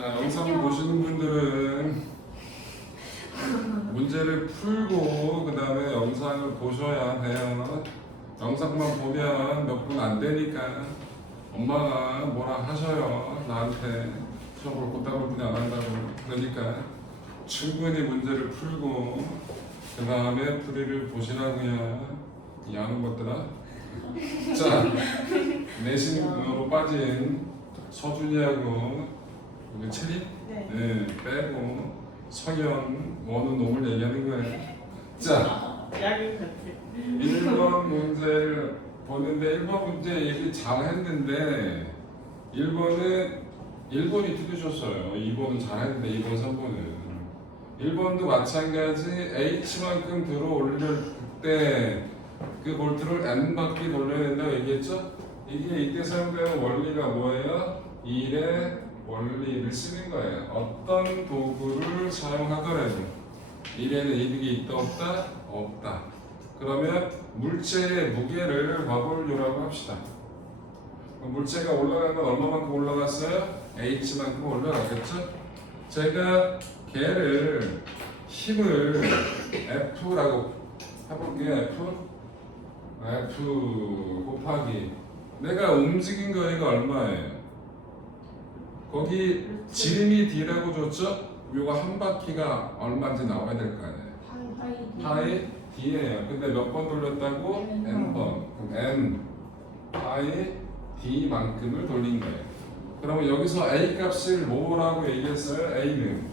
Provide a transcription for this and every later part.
자, 영상을 보시는 분들은 문제를 풀고 그 다음에 영상을 보셔야 해요. 영상만 보면 몇 분 안 되니까 엄마가 뭐라 하셔요. 나한테 수업을 곧다볼 분이 안 한다고. 그러니까 충분히 문제를 풀고 그 다음에 풀이를 보시라고요. 이 아는 것들아. 자, 내신으로 빠진 서준이하고 우리 체리? 네, 빼고 서현, 원은 놈을 얘기하는 거예요. 자, 1번 문제를 보는데 1번 문제 얘기 잘 했는데 1번이 틀리셨어요. 2번은 잘 했는데 2번, 3번은 1번도 마찬가지 H만큼 들어 올릴 때 그 볼트를 N바퀴 돌려야 된다고 얘기했죠? 이게 이때 사용되는 원리가 뭐예요? 1의 원리를 쓰는 거예요. 어떤 도구를 사용하더라도 1에는 이득이 있다 없다? 없다. 그러면 물체의 무게를 W라고 합시다. 물체가 올라간 건 얼마만큼 올라갔어요? H만큼 올라갔겠죠? 제가 걔를 힘을 F라고 해볼게요. F 곱하기 내가 움직인 거리가 얼마예요? 거기 지름이 D라고 줬죠? 이거 한 바퀴가 얼마인지 나와야 될 거 아니에요? 파이 D예요. 근데 몇 번 돌렸다고? N번. 그럼 N 파이 D만큼을 돌린 거예요. 그러면 여기서 A 값을 뭐라고 얘기했어요? A는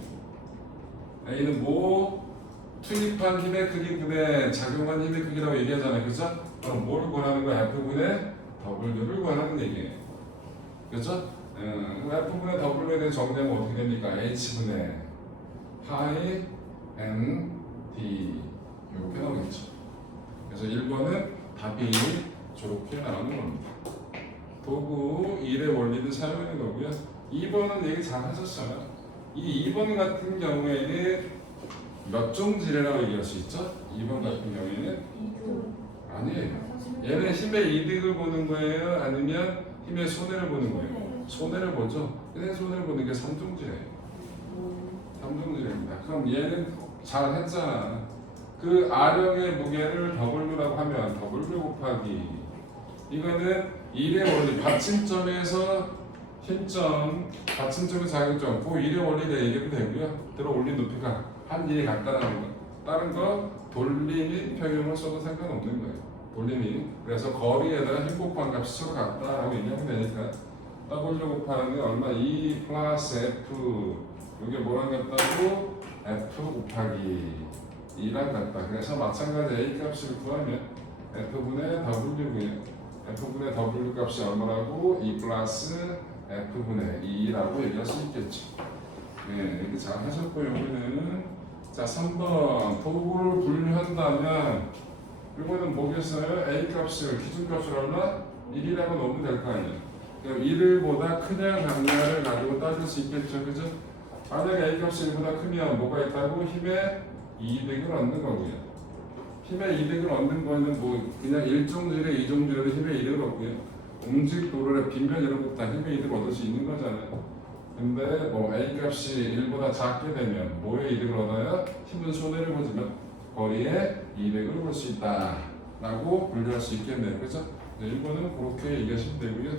뭐? 투입한 힘의 크기분의 작용한 힘의 크기라고 얘기하잖아요. 그죠? 그럼 뭘 구하는 거야? F분의 W를 구하는 얘기예요. 그죠? F분의 W에 대한 정리하면 어떻게 됩니까? H분의 파이 N D 이렇게 나오겠죠. 그래서 1번은 답이 저렇게 나오는 겁니다. 도구 1의 원리를 사용하는 거고요. 2번은 얘기 잘 하셨어요. 이 2번 같은 경우에는 몇 종 지뢰라고 얘기할 수 있죠? 2번 같은 경우에는 아니에요. 얘는 힘의 이득을 보는 거예요? 아니면 힘의 손해를 보는 거예요? 손해를 보죠. 근데 손해를 보는 게 3종 지뢰예요. 3종 지뢰입니다. 그럼 얘는 잘 했잖아. 그 아령의 무게를 W라고 하면 W 곱하기 이거는 1의 원리 받침점에서 힘점 받침점의 자극점 그 1의 원리를 얘기해도 되고요. 들어 올린 높이가 한 1이 같다라는 거. 다른 거 돌림이 평형을 써도 상관없는 거예요. 돌림이. 그래서 거리에다가 힘 곱한 값이 서로 같다라고 얘기하면 되니까 W 곱하는 게 얼마? 2 플러스 F 이게 뭐랑 같다고? F 곱하기 2랑 같다. 그래서 마찬가지 A 값을 구하면 F분의 W고요. F분의 W 값이 얼마라고? 2 플러스 F분의 2라고 얘기할 수 있겠죠. 네, 이렇게 잘 하셨고요. 여기는 자 3번 도구를 분류한다면 이거는 뭐겠어요? A 값을 기준값을 얼마? 1이라고 넣으면 될 거 아니에요. 그럼 1보다 크냐 작냐를 가지고 따질 수 있겠죠. 그죠? 만약에 A 값이 1보다 크면 뭐가 있다고? 힘의 이득을 얻는 거고요. 힘의 이득을 얻는 거는 뭐 그냥 1종질에 2종질에도 힘의 이득을 얻고요. 움직 도로의 빈면 이런 것도 다 힘의 이득을 얻을 수 있는 거잖아요. 근데 뭐 A 값이 1보다 작게 되면 뭐의 이득을 얻어요? 힘은 손해를 보지만 거리의 이득을 볼 수 있다 라고 분류할 수 있겠네요. 그죠? 1번은 그렇게 얘기하시면 되고요.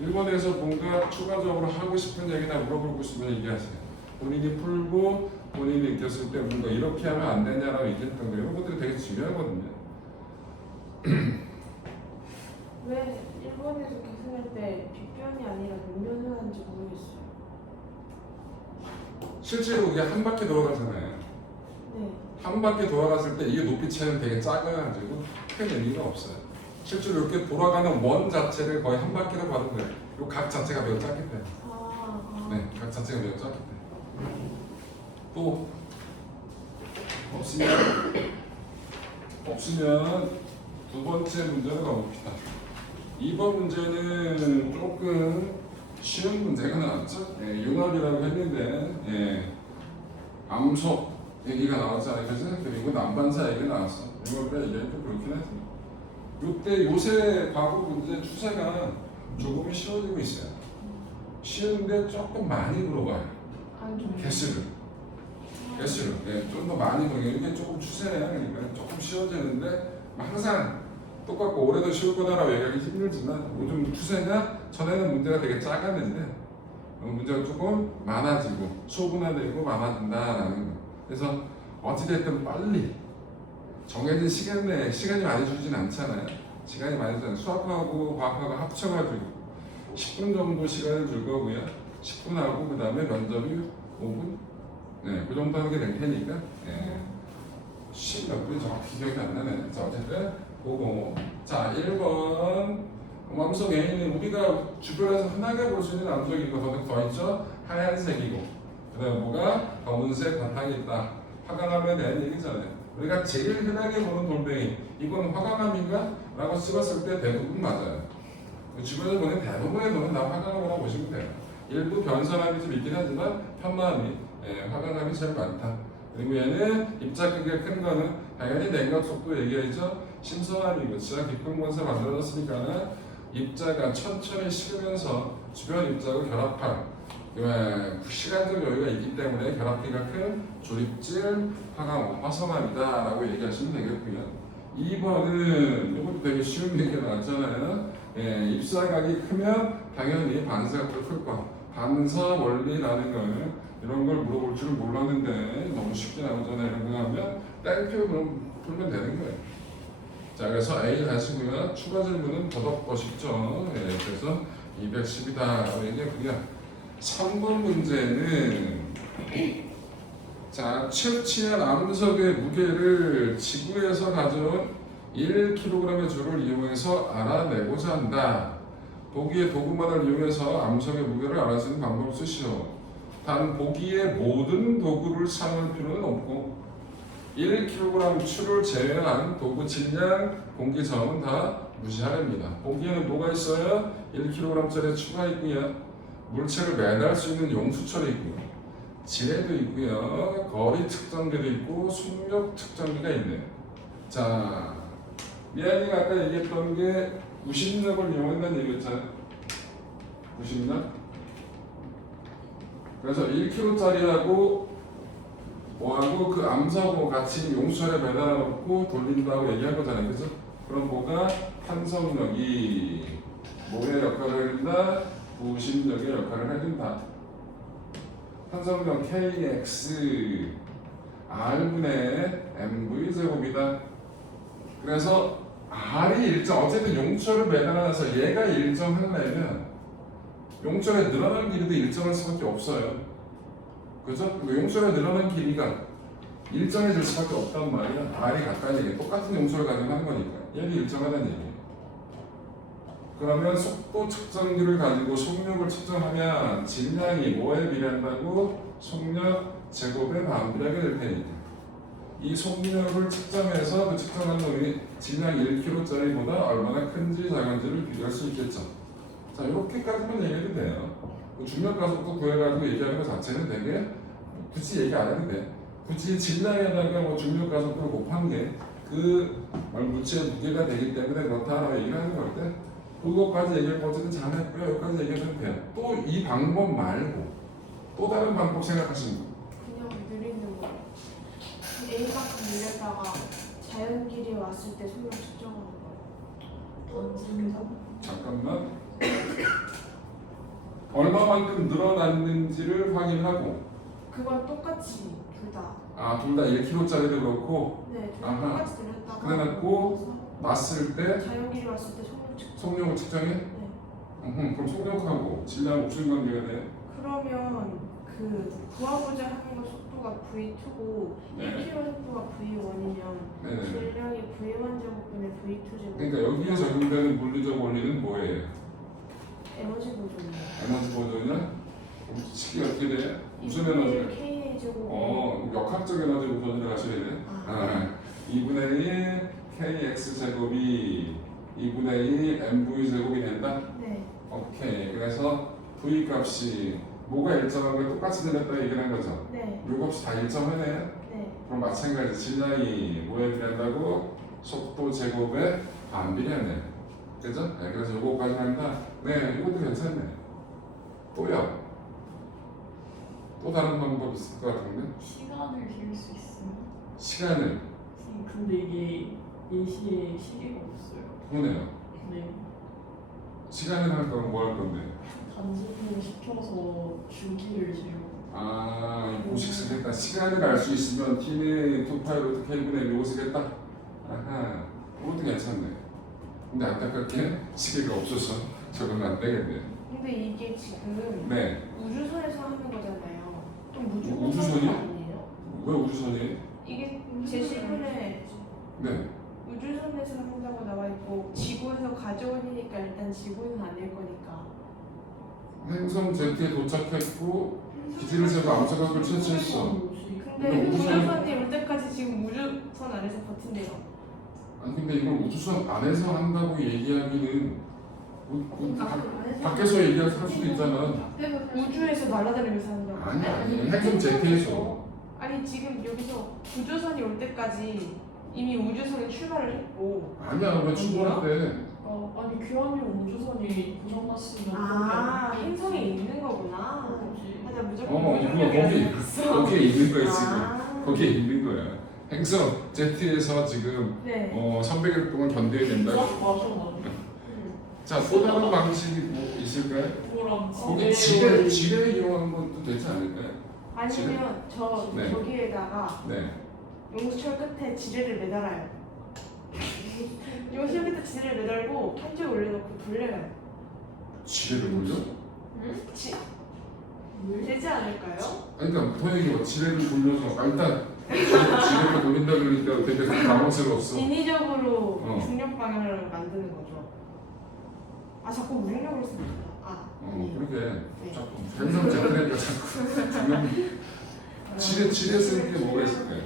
1번에서 뭔가 추가적으로 하고 싶은 얘기나 물어보고 싶으면 얘기하세요. 본인이 풀고 본인이 느꼈을 때 뭔가 이렇게 하면 안 되냐라고 얘기했던 거 이런 것들이 되게 중요하거든요. 왜 1번에서 계산할 때 빗변이 아니라 밑변을 하는지 모르겠어요. 실제로 그게 한 바퀴 돌아가잖아요. 네. 한 바퀴 돌아갔을 때 이게 높이 차이는 되게 작아가지고 큰 의미가 없어요. 실제로 이렇게 돌아가는 원 자체를 거의 한 바퀴로 가는 거예요. 이 각 자체가 매우 작기 때문에. 네, 각 자체가 매우 작기 때문에. 또 없으면 두 번째 문제로 가봅시다. 2번 문제는 조금 쉬운 문제가 나왔죠. 예, 융합이라고 했는데 암속 얘기가 나왔잖아요. 그리고 난반사 얘기가 나왔어. 융합이라 얘기하니까 그렇긴 하지. 요때 요새 과거 문제 추세가 조금 쉬워지고 있어요. 쉬운데 조금 많이 물어봐요. 개수를. 예, 좀 더 많이 보는 게 이게 조금 추세야. 그러니까 조금 쉬워지는데 항상 똑같고 올해도 쉬울 거다라고 얘기하기 힘들지만 요즘 추세가 전에는 문제가 되게 작았는데 문제가 조금 많아지고 소분화되고 많아진다라는 거. 그래서 어찌됐든 빨리 정해진 시간 내에 시간이 많이 주진 않잖아요. 시간이 많이 주잖아요. 수학하고 과학하고 합쳐가지고 10분 정도 시간을 줄 거고요. 10분 하고 그 다음에 면접이 5분? 네, 그 정도 하게 될 테니까 네. 10몇 분이 정확히 기억이 안 나네. 자, 어쨌든 그거. 자, 1번 암석 A는 우리가 주변에서 흔하게 볼 수 있는 암석이고 더 있죠? 하얀색이고 그 다음에 뭐가 검은색 바탕이 있다. 화강암에 대한 얘기잖아요. 우리가 제일 흔하게 보는 돌멩이 이건 화강암인가? 라고 찍었을 때 대부분 맞아요. 주변에서 보는 대부분의 돌은 다 화강암이라고 보시면 돼요. 일부 변선암이 좀 있긴 하지만 편마암이 화강암이 제일 많다. 그리고 얘는 입자 크기가 큰 거는 당연히 냉각 속도 얘기하죠. 심선암이고 지하 깊은 곳에서 만들어졌으니까 입자가 천천히 식으면서 주변 입자가 결합할 시간적 여유가 있기 때문에 결합기가 큰 조립질 화성암이다 라고 얘기하시면 되겠고요. 2번은 이것도 되게 쉬운 얘기가 나왔잖아요. 입사각이 크면 당연히 반사각도 클 거. 반사 원리라는 거는 이런 걸 물어볼 줄은 몰랐는데 너무 쉽게 나오잖아요. 이런 거 하면 땡큐 그럼 풀면 되는 거예요. 자, 그래서 A 가시고요. 추가 질문은 더더 쉽죠. 그래서 210이다. 얘기했고요. 3번 문제는 자, 채취한 암석의 무게를 지구에서 가져온 1kg의 줄을 이용해서 알아내고자 한다. 보기의 도구만을 이용해서 암석의 무게를 알아낼 수 있는 방법을 쓰시오. 단 보기의 모든 도구를 사용할 필요는 없고 1kg 추를 제외한 도구 질량, 공기저항은 다 무시하랍니다. 보기에는 뭐가 있어요? 1kg짜리 추가 있고요. 물체를 매달 수 있는 용수철이 있고요. 지뢰도 있고요. 거리 측정기도 있고 속력 측정기가 있네요. 자, 미안이가 아까 얘기했던 게 구심력을 이용한다는 얘기였잖아요. 구심력. 그래서 1kg짜리하고 뭐하고 그 암석하고 같이 용수철에 매달아 놓고 돌린다고 얘기한 거잖아요. 그죠? 그럼 뭐가 탄성력이 뭐의 역할을 해준다? 구심력의 역할을 해준다. 탄성력 Kx R분의 mv 제곱이다. 그래서 R이 일정, 어쨌든 용철을 매달아서 얘가 일정하려면 용철에 늘어난 길이도 일정할 수밖에 없어요. 그죠? 용철에 늘어난 길이가 일정해질 수밖에 없단 말이야. R이 가까이 똑같은 용철을 가지고 하는 거니까 얘도 일정하다는 얘기예요. 그러면 속도 측정기를 가지고 속력을 측정하면 질량이 뭐에 비례한다고? 속력 제곱에 반비례하게 될 테니까 이 속력을 측정해서 그 측정한 놈이 질량 1kg짜리보다 얼마나 큰지 작은지를 비교할 수 있겠죠. 자, 이렇게까지만 얘기해도 돼요. 중력가속도 구해가지고 얘기하는 것 자체는 되게 굳이 얘기 안 해도 돼. 굳이 질량에다가 뭐 중력가속도를 곱한 게 그 물체의 무게가 되기 때문에 그렇다라고 얘기를 하는 걸 때 그것까지 얘기할 거 어쨌든 잘했고요. 여기까지 얘기해도 돼요. 또 이 방법 말고 또 다른 방법 생각하시는 거. 그냥 느리는 거. A만큼 느렸다가 자연길이 왔을 때 속력 측정하는 거예요. 잠깐만. 얼마만큼 늘어났는지를 확인하고 그건 똑같이 둘 다. 아, 둘 다 1kg짜리도 그렇고 네, 둘 다 아하. 똑같이 느렸다가 그래갖고 났을 때 자연길이 왔을 때 속력 측정. 속력을 측정해? 네. 그럼 속력하고 질량 옥수수 관계가 돼? 그러면 그 구하고자 하는 거 속도가 V2고 네. 1km 속도가 V1이면 네네. 질량이 V1 제곱분의 V2 제곱. 그러니까 여기에 적용되는 물리적 원리는 뭐예요? 에너지 보존이요. 에너지 보존이야? 식이 어떻게 돼? 무슨 에너지? K 제곱. 역학적 에너지 보존을 하셔야 돼. 아, 2분의 1 kx 제곱이 2분의 2 mv 제곱이 된다? 네. 오케이. 그래서 v 값이 뭐가 일정한 걸 똑같이 내렸다 얘기하는 거죠. 네. 요 값이 다 일정하네. 네. 그럼 마찬가지 질량이 뭐에 비례한다고? 속도 제곱에 반비례하네. 그죠? 네, 그래서 요거까지 한다. 네, 이것도 괜찮네. 또요. 또 다른 방법 있을 것 같은데? 시간을 기울 수 있어요. 시간을 근데 이게 예시에 시계가 없어요. 보내요. 네. 시간을 할 거면 뭐 할 건데? 간접으로 시켜서 주기를 재고. 아, 공식 쓰겠다. 시간을 알 수 있으면 t는 2파이로 k분의 1 요거 쓰겠다. 아하, 그것도 괜찮네. 근데 안타깝게 시계가 없어서 저건 안 되겠네. 근데 이게 지금 네. 우주선에서 하는 거잖아요. 좀 우주선이요? 아니에요? 왜 우주선이? 이게 제시문에 네. 우주선에서 한다고 나와 있고 지구에서 가져오니까 일단 지구는 아닐 거니까. 행성 Z에 도착했고 기지를 세고 암석학을 채취했어. 근데 우주선- 우주선이 올 때까지 지금 우주선 안에서 버틴대요. 아니 근데 이걸 우주선 안에서 한다고 얘기하기는 밖에서 얘기할 수도 있잖아. 우주에서 날아다니면서 한다고. 아니 행성 Z에서. 아니 지금 여기서 우주선이 올 때까지 이미 우주선이 출발을 했고. 아니야 왜 출발했대? 아니 교환용 우주선이 고장났으면 아 그게 행성에 있는 거구나. 그렇지. 아, 나 무조건 이거 거기에 있는 거야 지금. 아. 거기에 있는 거야. 행성 Z에서 지금 네. 300일 동안 견뎌야 된다. 맞아. 자, 또 다른 방식이 뭐 있을까요? 그거랑 거기 지뢰 이용하는 것도 되지 않을까요? 아니면 네. 저기에다가 네. 용수철 끝에 지뢰를 매달아요. 용수철 끝에 지뢰를 매달고 한쪽에 올려놓고 돌려요. 지뢰를 돌려? 되지 않을까요? 아니, 그러니까 더 얘기해봐. 지뢰를 돌려서 일단 지뢰를 돌린다 그러니까 되게 당황스러웠어. 인위적으로 어. 중력 방향을 만드는 거죠. 아 자꾸 무중력으로 씁니다. 아 아니에요. 그렇게 네. 자꾸 행성 Z니까 자꾸 분명 지뢰 쓰는 게 뭐가 있을까요?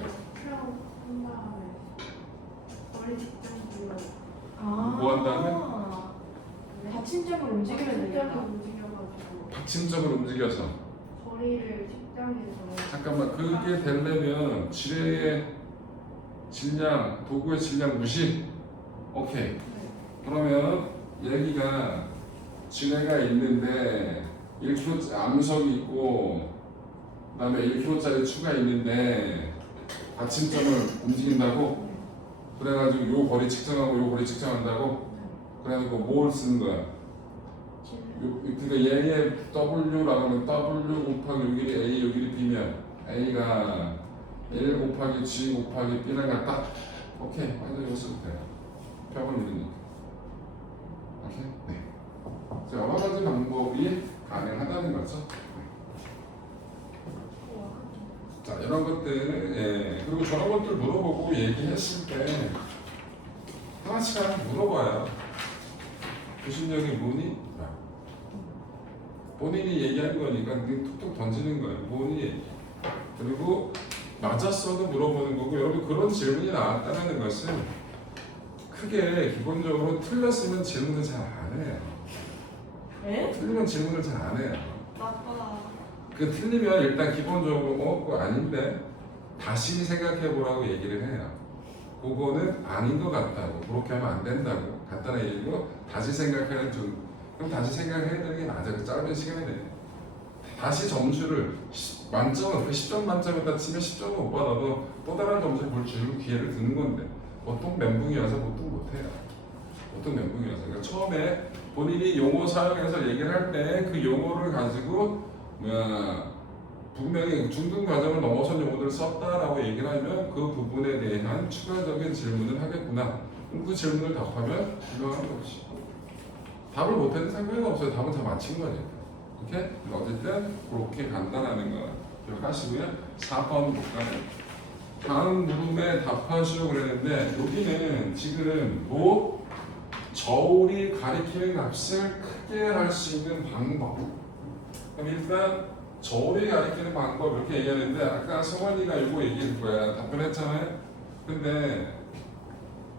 뭐 한 다음에? 받침점을 움직이면 되겠다. 받침점을 움직여서 거리를 측정해서 잠깐만 그게 되려면 지뢰의 질량, 도구의 질량 무시? 오케이. 그러면 여기가 지뢰가 있는데 1kg 암석이 있고 그다음에 1kg짜리 추가 있는데 받침점을 움직인다고? 그래가지고 요 거리 측정하고 요 거리 측정한다고? 그래가지고 뭘 쓰는 거야? 그러니까 얘의 W라고 하면 W 곱하기 요 길이 A 요 길이 B면 A가 1 곱하기 G 곱하기 B랑 같다? 오케이 완전 이거 써도 돼요. 벽을 이루니까. 오케이? 네. 자, 여러 가지 방법이 가능하다는 거죠. 자, 이런 것들, 예. 그리고 저런 것들 물어보고 얘기했을 때 하나씩 물어봐요. 교신력이 뭐니? 본인이 얘기한 거니까 그냥 툭툭 던지는 거예요. 본인이 얘기. 그리고 맞았어도 물어보는 거고, 여러분 그런 질문이 나왔다는 것은 크게 기본적으로 틀렸으면 질문을 잘 안 해요. 네? 틀리면 질문을 잘 안 해요. 나빠. 그 틀리면 일단 기본적으로 그거 아닌데 다시 생각해 보라고 얘기를 해요. 그거는 아닌 것 같다고, 그렇게 하면 안 된다고 간단하게 얘기고 다시 생각하는 중. 그럼 다시 생각해야 되는 게 맞아. 그 짧은 시간에 다시 점수를 만점을 10점 만점에다 치면 10점을 못 받아도 또 다른 점수를 볼 기회를 드는 건데 보통 멘붕이 와서 보통 못해요. 보통 멘붕이 와서. 그러니까 처음에 본인이 용어 사용해서 얘기를 할 때 그 용어를 가지고 분명히 중등 과정을 넘어선 용어들을 썼다라고 얘기를 하면 그 부분에 대한 추가적인 질문을 하겠구나. 그럼 그 질문을 답하면 유명한 것이. 답을 못해도 상관이 없어요. 답은 다 맞힌 거니까. 오케이? 어쨌든 그렇게 간단하는 거 기억하시고요. 4번 볼까요? 다음 물음에 답하시려고 그랬는데 여기는 지금 뭐 저울이 가리키는 값을 크게 할 수 있는 방법. 그럼 일단 저울이 가리키는 방법 이렇게 얘기하는데 아까 성원이가 이거 얘기할 거야. 답변했잖아요. 근데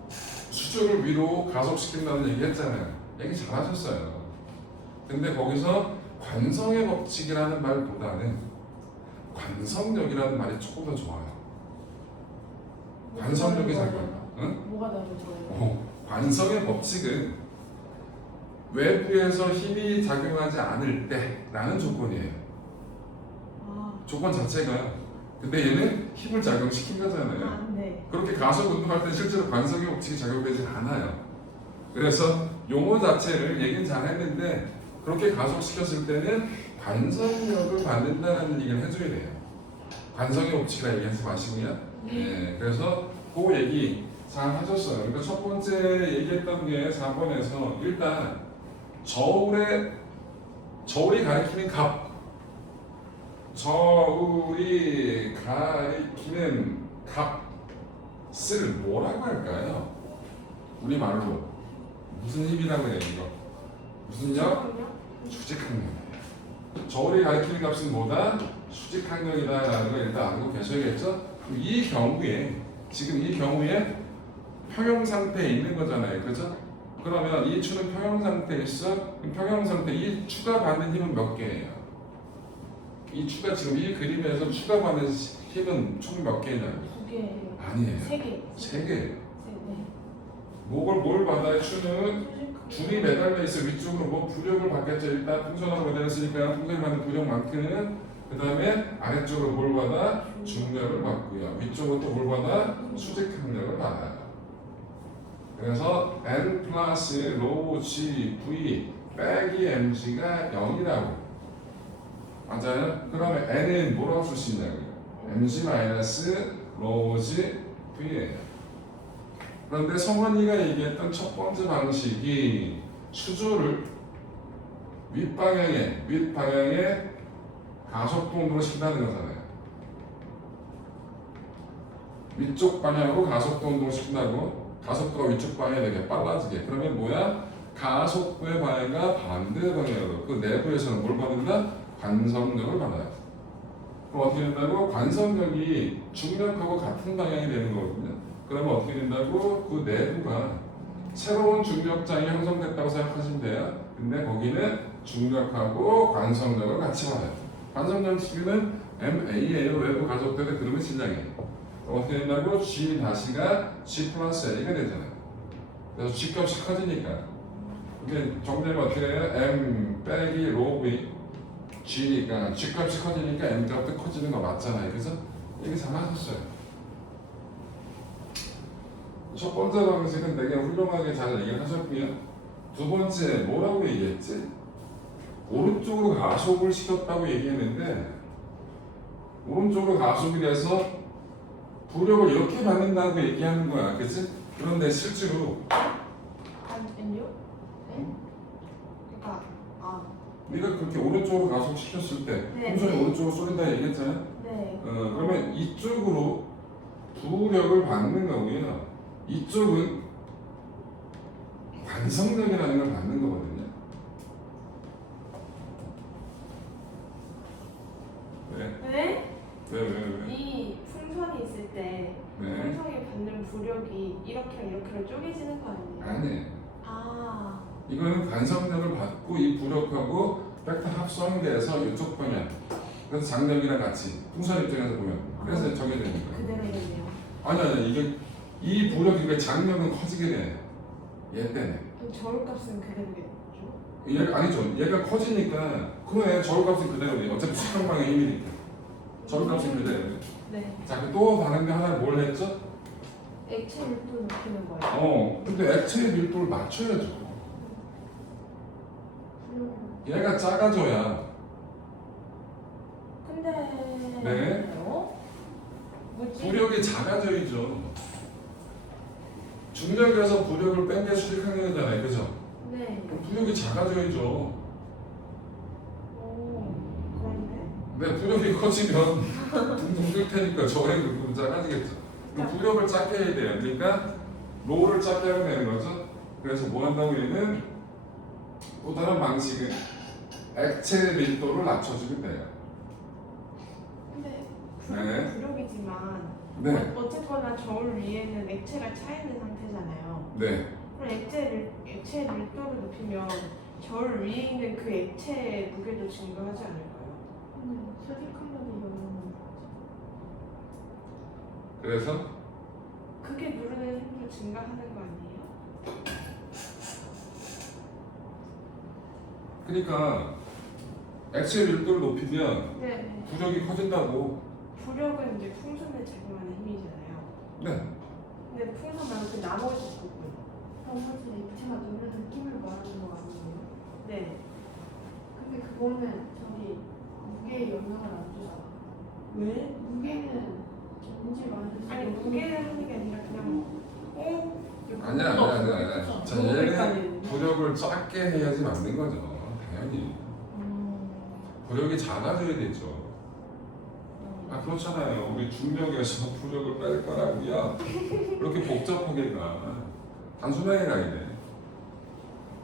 수조를 위로 가속시킨다는 얘기 했잖아요. 얘기 잘하셨어요. 근데 거기서 관성의 법칙이라는 말보다는 관성력이라는 말이 조금 더 좋아요. 관성력이 잠깐. 응? 뭐가 다르죠? 관성의 법칙은 외부에서 힘이 작용하지 않을 때라는 조건이에요. 아, 조건 자체가. 근데 얘는 힘을 작용시킨 거잖아요. 아, 네. 그렇게 가속 운동할 때 실제로 관성의 법칙이 적용되지 않아요. 그래서 용어 자체를 얘기는 잘 했는데 그렇게 가속시켰을 때는 관성력을 받는다는 얘기를 해줘야 돼요. 관성의 법칙이라 얘기하지 마시고요. 네, 그래서 그 얘기 잘 하셨어요. 그러니까 첫 번째 얘기했던 게 4번에서 일단 저울이 가리키는 값, 저울이 가리키는 값을 뭐라고 할까요? 우리 말로 무슨 힘이라고 해요 이거? 무슨 력? 수직항력이에요. 저울이 가리키는 값은 뭐다? 수직항력이다라는 걸 일단 알고 계셔야겠죠? 그럼 이 경우에 지금 이 경우에 평형 상태에 있는 거잖아요, 그죠? 그러면 이 추는 평형 상태에 있어. 그럼 평형 상태 이 추가 받는 힘은 몇 개예요? 이 추가 지금 이 그림에서 추가 받는 힘은 총 몇 개냐고? 2개. 아니에요. 3개. 3개. 네. 뭘 받아요? 추는 줄이 매달려 있어. 위쪽으로 뭐 부력을 받겠죠. 일단 풍선하고 매달렸으니까 풍선이 받는 부력만큼은 그 다음에 아래쪽으로 뭘 받아? 중력을 받고요. 위쪽으로 또 뭘 받아? 수직항력을 받아요. 그래서 n 플러스 로 g v 빼기 mg가 0이라고. 맞아요? 그러면 n은 뭐라고 쓸 수 있냐고요? mg 마이너스 로 g v예요. 그런데 성원이가 얘기했던 첫 번째 방식이 수조를 윗방향에 가속동으로 시킨다는 거잖아요. 위쪽 방향으로 가속도 운동을 시킨다고. 가속도가 위쪽 방향에 되게 빨라지게. 그러면 뭐야? 가속도의 방향과 반대 방향으로 그 내부에서는 뭘 받는다? 관성력을 받아요. 그럼 어떻게 된다고? 관성력이 중력하고 같은 방향이 되는 거거든요. 그러면 어떻게 된다고? 그 내부가 새로운 중력장이 형성됐다고 생각하시면 돼요. 근데 거기는 중력하고 관성력을 같이 받아요. 관성력 시기는 MA예요. 외부 가속도의 그러면 질량이에요. 어떻게 된다고? G 다시가 G 플러스 A가 되잖아요. 그래서 G 값이 커지니까. 이게 정리하면 어떻게 해요? M 빼기 로 V G니까 G 값이 커지니까 M 값도 커지는 거 맞잖아요. 그래서 얘기 잘 하셨어요. 첫 번째 방식은 되게 훌륭하게 잘 얘기를 하셨고요. 두 번째 뭐라고 얘기했지? 오른쪽으로 가속을 시켰다고 얘기했는데 오른쪽으로 가속이 돼서 부력을 이렇게 받는다고 얘기하는 거야, 그치? 그런데 실제로 아니요? 네? 그러니까 네가 그렇게 오른쪽으로 가속시켰을 때 네, 풍선이 네. 오른쪽으로 쏠린다 얘기했잖아? 네. 그러면 이쪽으로 부력을 받는 거고요. 이쪽은 관성력이라는 걸 받는 거거든요. 네? 네? 왜? 이 풍선이 있을 때 네? 풍선이 받는 부력이 이렇게로 쪼개지는 거 아니에요? 아니, 아, 이거는 관성력을 받고 이 부력하고 벡터 합성돼서 이쪽 방향. 그래서 장력이랑 같이 풍선 입장에서 보면 그래서 정해져 있는 거예요. 그대로겠네요. 아니 이게 이 부력이 장력은 커지게 돼. 얘 때문에. 그럼 저울값은 그대로겠죠? 얘가 아니죠. 얘가 커지니까 그러네. 저울값은 그대로네. 어차피 수평방의 힘이니까. 저울값은 그대로네. 네. 자, 또 다른데 하나 뭘 했죠? 액체 밀도 높이는 거예요. 근데 액체의 밀도를 맞춰야죠. 얘가 작아져야. 근데 네. 뭐지? 부력이 작아져야죠. 중력에서 부력을 뺀 게 수직항력이잖아요, 그죠? 네. 그럼 부력이 작아져야죠. 오, 그런데? 근데 부력이 커지면 둥둥 뜰 테니까 저의 그룹은 작아지겠죠. 그럼 부력을 작게 해야 돼요. 그러니까 로를 작게 하면 되는 거죠. 그래서 뭐 한다고 얘는 또 다른 방식은 액체 밀도를 낮춰주면 돼요. 근데 네. 부력이지만 네. 어쨌거나 저울 위에는 액체가 차 있는 상태잖아요. 네. 그럼 액체 밀도를 높이면 저울 위에 있는 그 액체의 무게도 증가하지 않을까요? 수직항력이 이거는 그래서 그게 누르는 힘도 증가하는 거 아니에요? 그러니까 액체 밀도를 높이면 네. 네. 부력이 커진다고. 부력은 이제 풍선에 작용하는 힘이잖아요. 네. 근데 풍선 말고 그 나머지 부분. 그럼 사실 액체가 누르는 힘을 말하는 거 아니에요? 네. 근데 그거는 저기 무게에 영향을 안 주잖아. 왜? 무게는 왠지 많을 수 아니 무게를 하는 게 아니라 그냥 아니야. 자, 얘는 부력을 작게 해야지 맞는 거죠. 당연히. 부력이 작아져야 되죠. 아 그렇잖아요. 우리 중력에서 부력을 뺄 거라고요. 그렇게 복잡하게 가. 단순하게 가야 돼.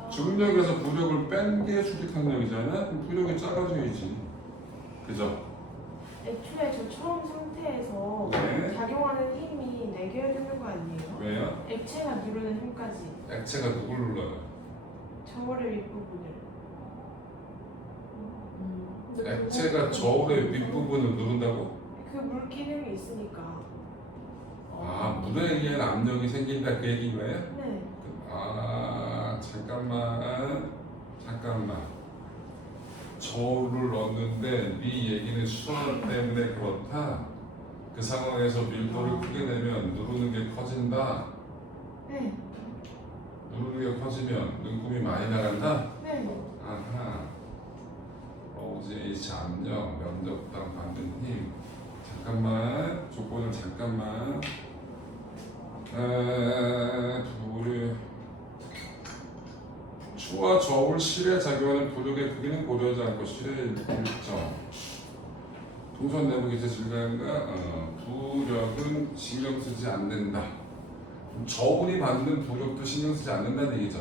중력에서 부력을 뺀 게 수직항력이잖아. 그럼 부력이 작아져야지. 그죠? 애초에 저 처음 상태에서 네. 작용하는 힘이 내겨야 되는 거 아니에요? 왜요? 액체가 누르는 힘까지 액체가 누굴 눌러요? 저울의 윗부분을. 액체가 저울의 윗부분을 누른다고? 그 물 기능이 있으니까. 아 물에 의한 압력이 생긴다 그 얘기인 거예요? 네. 아 잠깐만 저울을 넣었는데 네 얘기는 수소 때문에 그렇다. 그 상황에서 밀도를 크게 내면 누르는 게 커진다. 네. 누르는 게 커지면 눈금이 많이 나간다. 네. 아하. OGH 압력 면적당 받는 힘. 잠깐만 조건을 잠깐만. 부력 추와 저울 실에 작용하는 부력의 크기는 고려하지 않고 실의 일정 동선 내부 기체 질감과 부력은 신경 쓰지 않는다. 그럼 저울이 받는 부력도 신경 쓰지 않는다는 얘기죠.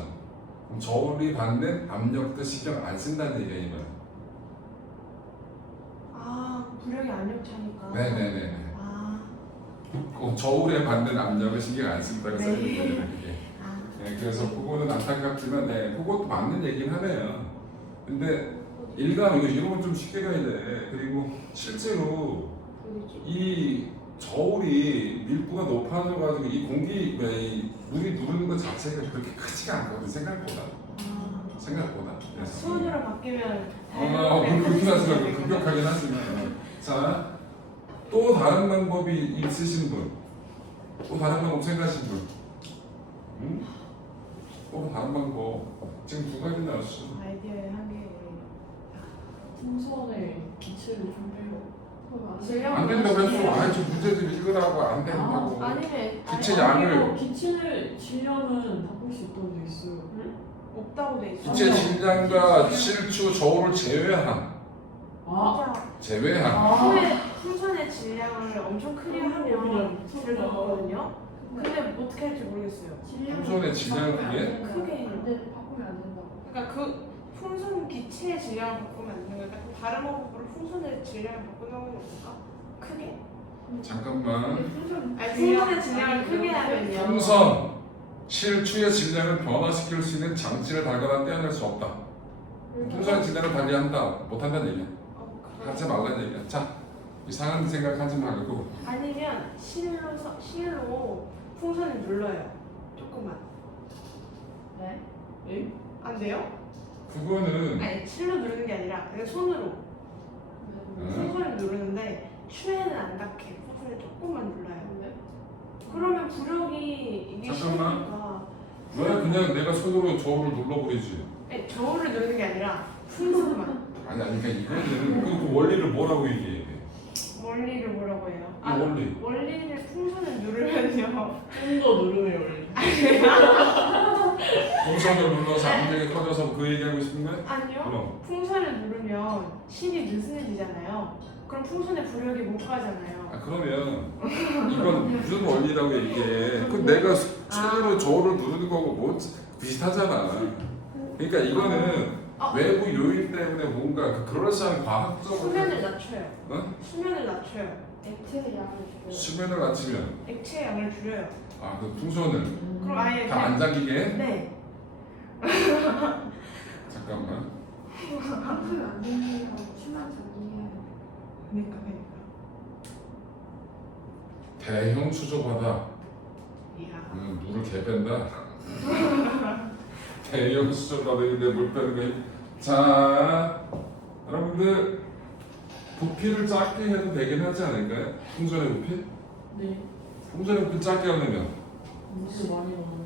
그럼 저울이 받는 압력도 신경 안 쓴다는 얘기야 이건. 아 부력이 압력 차니까. 네네네. 아. 저울에 받는 압력을 신경 안 쓴다고 네. 써있는 거예요 그게. 아. 네, 그래서 그거는 안타깝지만 네, 그것도 맞는 얘기는 하네요. 근데 일감 이런 건 좀 쉽게 가야 돼. 그리고 실제로 이 저울이 밀도가 높아져가지고 이 공기 이 물이 누르는 것 자체가 그렇게 크지가 않거든 생각보다. 그래서 수온으로 바뀌면 그렇긴 하지만 급격하긴 하지만 자, 또 다른 방법이 있으신 분, 또 다른 방법 생각하신 분, 응? 또 다른 방법 지금 두 가지 나왔어. 아이디어의 한계. 풍선에 기체를 준비해요. 안 된다고 했어. 아니 저 문제 좀 읽으라고 안 된다고. 아니면 기체 양을 기체를 질량은 바꿀 수 있다고 돼 있어요. 없다고 돼 있어. 기체 질량과 실추 저울을 제외한 풍선의 질량을 엄청 크게 하면 될 것 같거든요. 근데 어떻게 할지 모르겠어요. 풍선의 질량을 크게? 크게. 바꾸면 안 된다고. 그러니까 그 풍선 기체의 질량을 바꾸면 안 되는 거니까 다른 방법으로 풍선의 질량을 바꾸는 건 없을까? 크게? 잠깐만. 아니 풍선의 질량을 크게 하면요. 풍선 실추의 질량을 변화시킬 수 있는 장치를 달거나 떼어낼 수 없다. 풍선의 질량을 달리한다 못한다는 얘기야. 하지 말라는 얘기야. 자 이상한 생각하지 말고. 아니면 실로 풍선을 눌러요. 조금만. 네? 에? 안 돼요? 그거는 아니 실로 누르는 게 아니라 그냥 손으로 풍선을 누르는데 추에는 안 닿게 풍선을 조금만 눌러요. 그러면 부력이 이게 잠깐만. 실으니까 왜 그냥 내가 손으로 저울을 눌러버리지? 아니, 저울을 누르는 게 아니라 풍선만. 아니 그러니까 이거는 그 원리를 뭐라고 얘기해? 원리를 뭐라고 해요? 이 원리. 원리를 풍선을 누르면요. 좀 더 누르네요, 원래. 풍선을 눌러서 압력이 커져서 그 얘기하고 싶은 거야? 아니요. 그럼 풍선을 누르면 실이 느슨해지잖아요. 그럼 풍선의 부력이 못 가잖아요. 그러면 이건 무슨 원리라고 얘기해? 그 내가 손으로 저울을 누르는 거고 뭐 비슷하잖아. 그러니까 이거는 외부 요인 때문에 뭔가 그 그럴싸한 과학적으로 수면을 낮춰요. 어? 수면을 낮춰요. 액체의 양을 줄여요. 수면을 낮추면 액체의 양을 줄여요. 그 풍선을 그럼 아예 다 안 잠기게 해? 네. 잠깐만. 바꾸면 안 되는 거 심한 장기예요. 그러니까. 대형 수조바다 이야. 물을 개 뺀다. 대형 수조바다인데 물 빼는 거. 자 여러분들 부피를 작게 해도 되긴 하지 않을까요? 풍선의 부피? 네. 풍선의 부피 작게 하려면 무슨 많이 넣어요?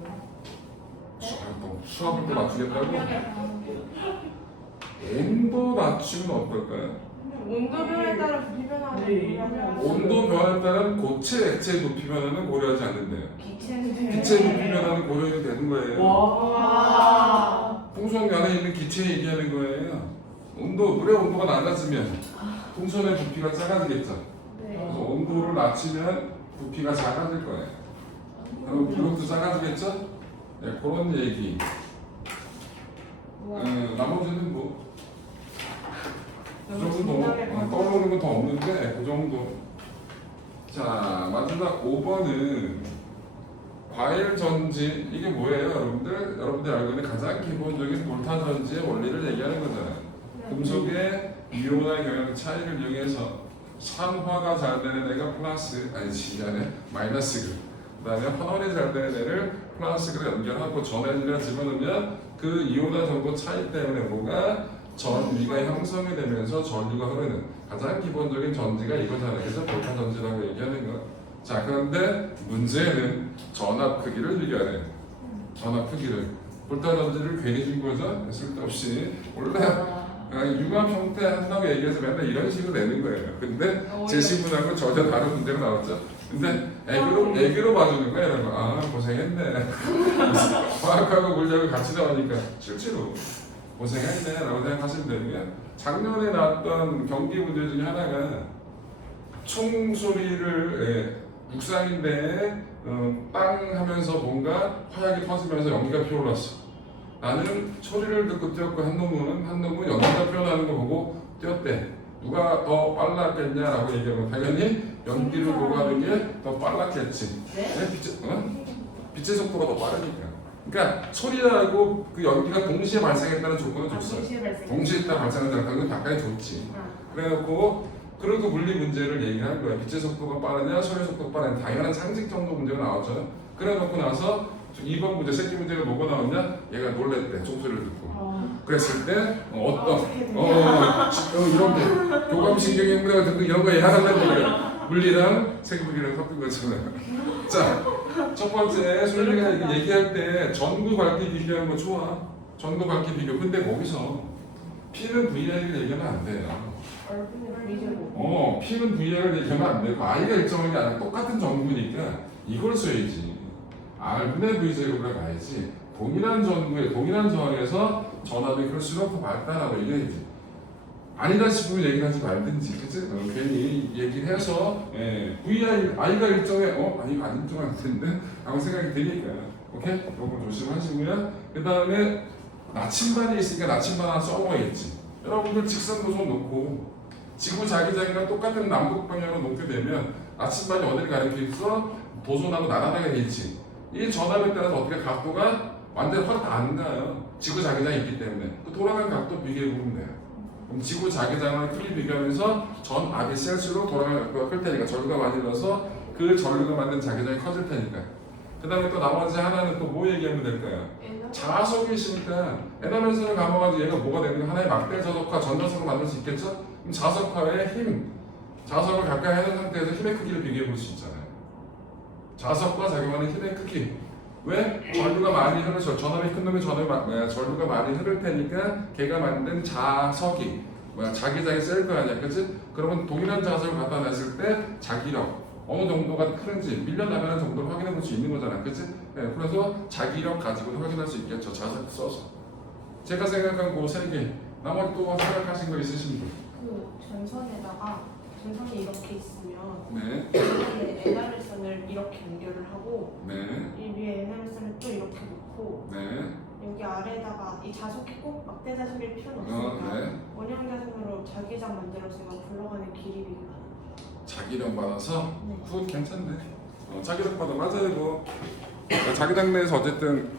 수압을 또 맞추겠다고? 반면에 가는 게 온도 낮추면 어떨까요? 온도 변에 따라 부피 변화는 네. 고려하지 온도 변화에 따른 고체, 액체의 부피 변화는 고려하지 않는데요. 기체는 기체 부피 변화는 고려해도 되는 거예요. 와. 풍선 안에 있는 기체 얘기하는 거예요. 물의 온도가 낮아지면 풍선의 부피가 작아지겠죠. 네. 그래서 온도를 낮추면 부피가 작아질 거예요. 그럼 블록도 작아지겠죠? 네, 그런 얘기. 나머지는 뭐 그 정도 떠오르는 건 더 없는데 그 정도. 자 마지막 5번은 과일 전지 이게 뭐예요, 여러분들? 여러분들 알고 있는 가장 기본적인 몰타 전지의 원리를 얘기하는 거잖아요. 금속의 이온화 경향 차이를 이용해서 산화가 잘 되는 애가 플러스 미안해 마이너스그 그다음에 환원이 잘 되는 애를 플러스그로 연결하고 전해질에 집어넣으면 그 이온화 정도 차이 때문에 뭐가 전위가 형성이 되면서 전류가 흐르는 가장 기본적인 전지가 이거잖아요. 그래서 몰타 전지라고 얘기하는 거. 자 그런데 문제는 전압 크기를 비교하는 전압 크기를 몰타 전지를 괜히 준 거죠? 쓸데없이 원래 융합 형태 한다고 얘기해서 맨날 이런 식으로 내는 거예요. 근데 제 시분하고 전혀 다른 문제가 나왔죠. 근데 애교로 봐주는 거야. 이런 거. 아 고생했네. 화학하고 물리학을 같이 나오니까 실제로 고생했네 라고 생각하시면 되고요. 작년에 나왔던 경기 문제 중에 하나가 총소리를 묵상인데 빵 하면서 뭔가 화약이 터지면서 연기가 피어올랐어. 나는 소리를 듣고 뛰었고 한 놈은 연기가 피어나는 거 보고 뛰었대. 누가 더 빨랐겠냐라고 얘기하면 당연히 연기를 보고 하는 게 더 빨랐겠지. 네? 빛의 속도가 더 빠르니까. 그러니까 소리하고 그 연기가 동시에 발생했다는 조건은 줬어요. 동시에 있다 발생한다는 건 약간이 좋지. 그래갖고 그리고 물리 문제를 얘기한 거야. 빛의 속도가 빠르냐, 소리의 속도가 빠르냐. 당연한 상식 정도 문제가 나왔죠. 그래놓고 나서 2번 문제, 새끼 문제가 뭐가 나왔냐? 얘가 놀랬대, 총소리를 듣고. 그랬을 때 이런 게 교감신경이 흥분해가 듣고 이런 거 예상한다는 거예요. 물리랑 새끼물리랑 섞은 거잖아요. 자, 첫 번째 소리가 얘기할 때 전구 밝기 비교하는 거 좋아. 전구 밝기 비교. 근데 거기서 P는 VI를 얘기하면 안 돼요. P는 VI를 얘기하면 안 되고 I가 일정한 게 아니라 똑같은 전구니까 이걸 써야지. R분의 V제곱을 가야지. 동일한 전구에 동일한 저항에서 전압이 클수록 더 밝다라고 얘기해야지. 아니다 싶으면 얘기하지 말든지, 그치? 괜히 얘기를 해서 I가 일정해, 이거 안 일정할 텐데? 라고 생각이 드니까 오케이? 이거 조심하시고요. 그 다음에 나침반이 있으니까 나침반 하나 써먹어야겠지. 여러분들 직선 도선 놓고 지구 자기장이랑 똑같은 남북 방향으로 놓게 되면 나침반이 어디를 가리켜 있어? 도선하고 나란하게 돼 있지. 이 전압에 따라서 어떻게 각도가 완전히 확 안 가요. 지구 자기장이 있기 때문에. 그 돌아가는 각도 비교해 보면 돼요. 그럼 지구 자기장을 크게 비교하면서 전압이 셀수록 돌아가는 각도가 클 테니까 전류가 많이 들어서 그 전류가 만든 자기장이 커질 테니까. 그 다음에 또 나머지 하나는 또 뭐 얘기하면 될까요? 자석이 있으니까 에너면서를 감아가지고 얘가 뭐가 되는 하나의 막대 자석화 전자석을 만들 수 있겠죠? 그럼 자석화의 힘, 자석을 가까이 하는 상태에서 힘의 크기를 비교해 볼 수 있잖아요. 자석과 작용하는 힘의 크기. 왜? 전류가 많이 흐르죠. 전압이 큰 놈이 전류가 많이 흐를 테니까 걔가 만든 자석이 자기장이 셀 거 아니야, 그치? 그러면 동일한 자석을 갖다 냈을 때 자기력 어느 정도가 크는지 밀려나가는 정도를 확인해 볼 수 있는 거잖아, 그치? 그래서 자기력 가지고도 확인할 수 있겠죠, 자석 써서. 제가 생각한 그 세 개, 나머지 또 생각하신 거 있으신 분? 그 전선에다가 전선이 이렇게 있으면 네. 여기에 에나멜선을 이렇게 연결을 하고 네. 이 위에 에나멜선을 또 이렇게 놓고 네. 여기 아래다가 이 자석이 꼭 막대 자석일 필요는 없으니까 네. 원형 자석으로 자기장 만들어서 굴러가는 길이 비교하는 자기력 받아서? 네. 그건 괜찮네. 자기력 받아 맞아요, 이거. 자기장 내에서 어쨌든